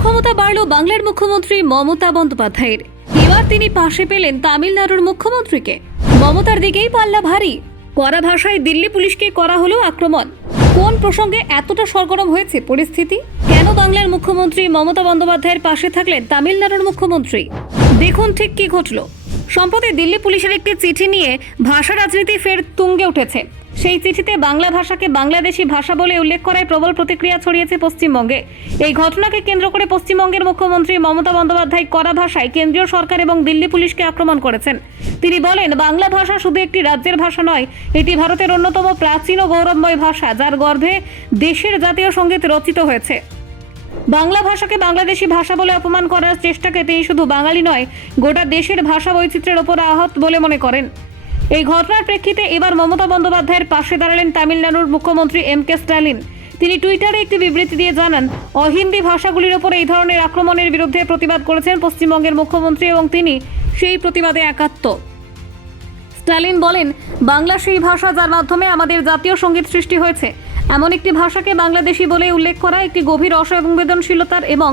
ক্ষমতা বাড়ল বাংলার মুখ্যমন্ত্রী মমতা বন্দ্যোপাধ্যায়ের। এবার তিনি পাশে পেলেন তামিলনাড়ুর মুখ্যমন্ত্রীকে। মমতার দিকেই পাল্লা ভারী। কড়া ভাষায় দিল্লি পুলিশকে করা হলো আক্রমণ। কোন প্রসঙ্গে এতটা সরগরম হয়েছে পরিস্থিতি? কেন বাংলার মুখ্যমন্ত্রী মমতা বন্দ্যোপাধ্যায়ের পাশে থাকলেন তামিলনাড়ুর মুখ্যমন্ত্রী? দেখুন ঠিক কি ঘটল। সম্প্রতি দিল্লি পুলিশের একটি চিঠি নিয়ে ভাষা রাজনীতি ফের তুঙ্গে উঠেছে। সেই চিঠিতে বাংলা ভাষাকে বাংলাদেশি ভাষা বলে উল্লেখ করায় প্রবল প্রতিক্রিয়া ছড়িয়েছে পশ্চিমবঙ্গে। এই ঘটনাকে কেন্দ্র করে পশ্চিমবঙ্গের মুখ্যমন্ত্রী মমতা বন্দ্যোপাধ্যায় কড়া ভাষায় কেন্দ্রীয় সরকার এবং দিল্লি পুলিশকে আক্রমণ করেছেন। তিনি বলেন, বাংলা ভাষা শুধু একটি রাজ্যের ভাষা নয়, এটি ভারতের অন্যতম প্রাচীন ও গৌরবময় ভাষা, যার গর্ভে দেশের জাতীয় সংগীত রচিত হয়েছে। বাংলা ভাষাকে বাংলাদেশি ভাষা বলে অপমান করার চেষ্টাকে তিনি শুধু বাঙালি নয়, গোটা দেশের ভাষা বৈচিত্র্যের ওপর আহত বলে মনে করেন। এই ঘটনার প্রেক্ষিতে এবার মমতা বন্দ্যোপাধ্যায়ের পাশে দাঁড়ালেন তামিলনাড়ুর মুখ্যমন্ত্রী এম কে স্ট্যালিন। তিনি টুইটারে একটি বিবৃতি দিয়ে জানান, অহিন্দি ভাষাগুলির ওপর এই ধরনের আক্রমণের বিরুদ্ধে প্রতিবাদ করেছেন পশ্চিমবঙ্গের মুখ্যমন্ত্রী এবং তিনি সেই প্রতিবাদে একাত্ম। স্ট্যালিন বলেন, বাংলা সেই ভাষা যার মাধ্যমে আমাদের জাতীয় সংগীত সৃষ্টি হয়েছে। এমন একটি ভাষাকে বাংলাদেশি বলে উল্লেখ করা একটি গভীর অসংবেদনশীলতার এবং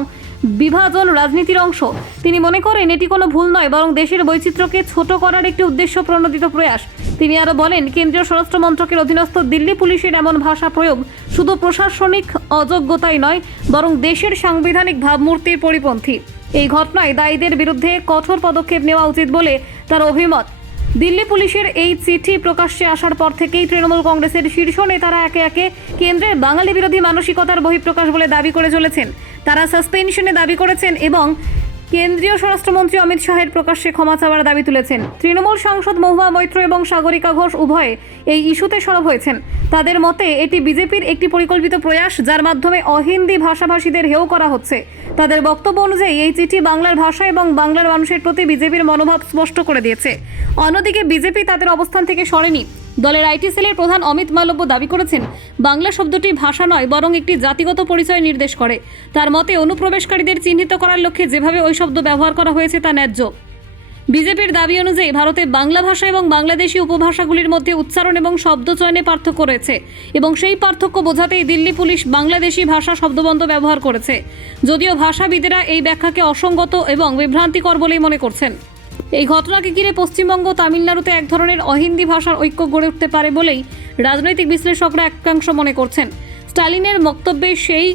বিভাজন রাজনীতির অংশ। তিনি মনে করেন এটি কোনো ভুল নয়, বরং দেশের বৈচিত্র্যকে ছোট করার একটি উদ্দেশ্য প্রণোদিত প্রয়াস। তিনি আরও বলেন, কেন্দ্রীয় স্বরাষ্ট্র মন্ত্রকের অধীনস্থ দিল্লি পুলিশের এমন ভাষা প্রয়োগ শুধু প্রশাসনিক অযোগ্যতাই নয়, বরং দেশের সাংবিধানিক ভাবমূর্তির পরিপন্থী। এই ঘটনায় দায়ীদের বিরুদ্ধে কঠোর পদক্ষেপ নেওয়া উচিত বলে তার অভিমত। দিল্লি পুলিশের এই চিঠি প্রকাশ্যে আসার পর থেকেই তৃণমূল কংগ্রেসের শীর্ষ নেতারা একে একে কেন্দ্রের বাঙালি বিরোধী মানসিকতার বহিঃপ্রকাশ বলে দাবি করে চলেছেন। তারা সাসপেনশনে দাবি করেছেন এবং কেন্দ্রীয় স্বরাষ্ট্রমন্ত্রী অমিত শাহের প্রকাশ্যে ক্ষমা চাওয়ার দাবি তুলেছেন। তৃণমূল সাংসদ মহুয়া মৈত্র এবং সাগরিকা ঘোষ উভয়ে এই ইস্যুতে সরব হয়েছেন। তাদের মতে, এটি বিজেপির একটি পরিকল্পিত প্রয়াস, যার মাধ্যমে অহিন্দি ভাষাভাষীদের হেয় করা হচ্ছে। তাদের বক্তব্য অনুযায়ী, এই চিঠি বাংলার ভাষা এবং বাংলার মানুষের প্রতি বিজেপির মনোভাব স্পষ্ট করে দিয়েছে। অন্যদিকে, বিজেপি তাদের অবস্থান থেকে সরেনি। দলের আইটি সেলের প্রধান অমিত মালব্য দাবি করেছেন, বাংলা শব্দটি ভাষা নয়, বরং একটি জাতিগত পরিচয় নির্দেশ করে। তার মতে, অনুপ্রবেশকারীদের চিহ্নিত করার লক্ষ্যে যেভাবে ওই শব্দ ব্যবহার করা হয়েছে তা ন্যায্য। বিজেপির দাবি অনুযায়ী ভারতে বাংলা ভাষা এবং বাংলাদেশি উপভাষাগুলির মধ্যে উচ্চারণ এবং শব্দ চয়নে পার্থক্য রয়েছে এবং সেই পার্থক্য বোঝাতেই দিল্লি পুলিশ বাংলাদেশি ভাষা শব্দবন্ধ ব্যবহার করেছে। যদিও ভাষাবিদেরা এই ব্যাখ্যাকে অসঙ্গত এবং বিভ্রান্তিকর বলেই মনে করছেন। এই ঘটনাকে ঘিরে পশ্চিমবঙ্গ তামিলনাড়ুতে এক ধরনের অহিন্দি ভাষার ঐক্য গড়ে উঠতে পারে বলেই রাজনৈতিক বিশ্লেষকরা একাংশ মনে করছেন। স্টালিনের বক্তব্যে সেই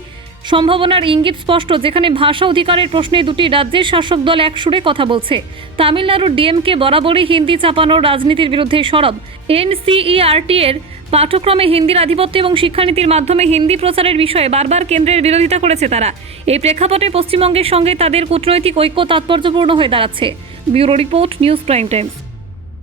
সম্ভাবনার ইঙ্গিত স্পষ্ট, যেখানে ভাষা অধিকারের প্রশ্নে দুটি রাজ্যের শাসক দল এক সুরে কথা বলছে। তামিলনাড়ুর ডিএমকে বরাবরই হিন্দি চাপানোর রাজনীতির বিরুদ্ধে সরব। এনসিইআরটি এর পাঠ্যক্রমে হিন্দির আধিপত্য এবং শিক্ষানীতির মাধ্যমে হিন্দি প্রচারের বিষয়ে বারবার কেন্দ্রের বিরোধিতা করেছে তারা। এই প্রেক্ষাপটে পশ্চিমবঙ্গের সঙ্গে তাদের কূটনৈতিক ঐক্য তাৎপর্যপূর্ণ হয়ে দাঁড়াচ্ছে। Bureau report news prime times